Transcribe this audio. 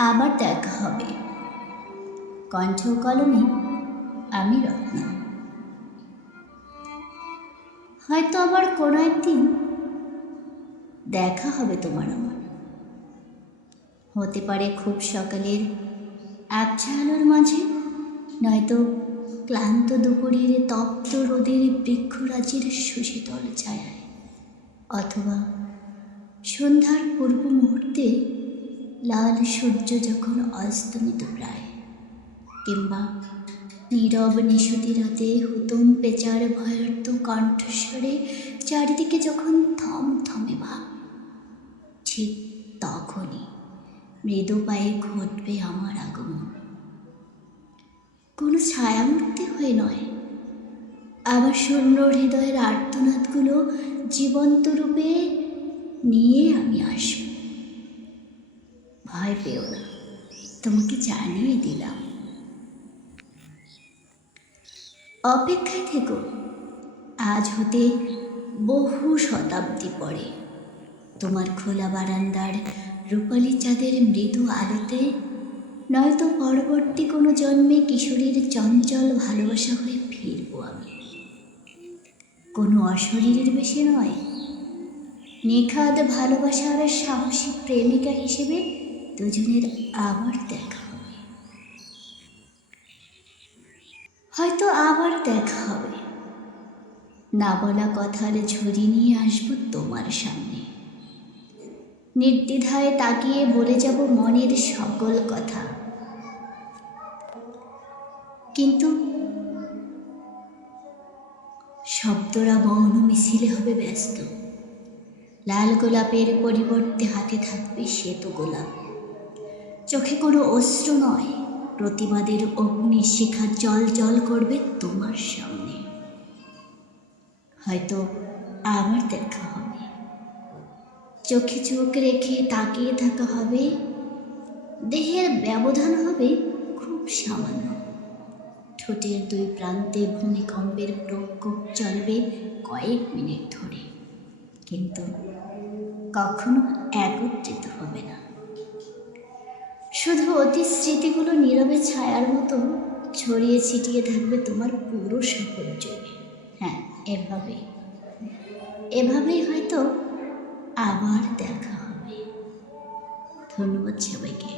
আবার দেখা হবে। কণ্ঠ কলমে আমি রত্না। হয়তো আবার কোনো একদিন দেখা হবে তোমার আমার। হতে পারে খুব সকালের আবছা আলোর মাঝে, নয়তো ক্লান্ত দুপুরের তপ্ত রোদের বৃক্ষরাজির সুশীতল ছায়ায়, অথবা সন্ধ্যার পূর্ব মুহূর্তে লাল সূর্য যখন অস্তমিত প্রায়, কিংবা নীরব নিশুতি রাতে হুতুম পেচার ভয়ার্ত কণ্ঠস্বরে চারিদিকে যখন থম থমে ভাব, ঠিক তখনই মৃদু পায়ে ঘটবে আমার আগমন। কোনো ছায়ামূর্তি হয়ে নয়, আবার শূন্য হৃদয়ের আর্তনাদগুলো জীবন্ত রূপে নিয়ে আমি আসব। ভয় পেও না তোমাকে জানিয়ে দিলাম অপেক্ষায় থেকো আজ হতে বহু শতাব্দী পরে তোমার খোলা বারান্দার রূপালী চাঁদের মৃদু আলোতে নয়তো পরবর্তী কোনো জন্মে কিশোরীর চঞ্চল ভালোবাসা হয়ে ফিরবো আমি কোনো অশরীরের বেশি নয় নিখাদ ভালোবাসার সাহসী প্রেমিকা হিসেবে দুজনের আবার দেখা হবে। হয়তো আবার দেখা হবে। না বলা কথার ঝুড়ি নিয়ে আসব তোমার সামনে। নির্দ্বিধায় তাকিয়ে বলে যাব মনের সকল কথা। কিন্তু শব্দরা মৌন মিছিলে হবে ব্যস্ত। লাল গোলাপের পরিবর্তে হাতে থাকবে শ্বেত গোলাপ। চোখে কোনো অস্ত্র নয়। প্রতিবাদের অগ্নি শিখা জল জল করবে তোমার সামনে। হয়তো আবার দেখা হবে। চোখে চোখ রেখে তাকিয়ে থাকা হবে। দেহের ব্যবধান হবে খুব সামান্য। ঠোঁটের দুই প্রান্তে ভূমিকম্পের প্রকোপ চলবে কয়েক মিনিট ধরে। কিন্তু কখনো একত্রিত হবে না। শুধু অতি স্মৃতিগুলো নীরবে ছায়ার মতো ছড়িয়ে ছিটিয়ে থাকবে তোমার পুরো সকল হ্যাঁ এভাবেই। এভাবেই হয়তো আবার দেখা হবে। ধন্যবাদ সবাইকে।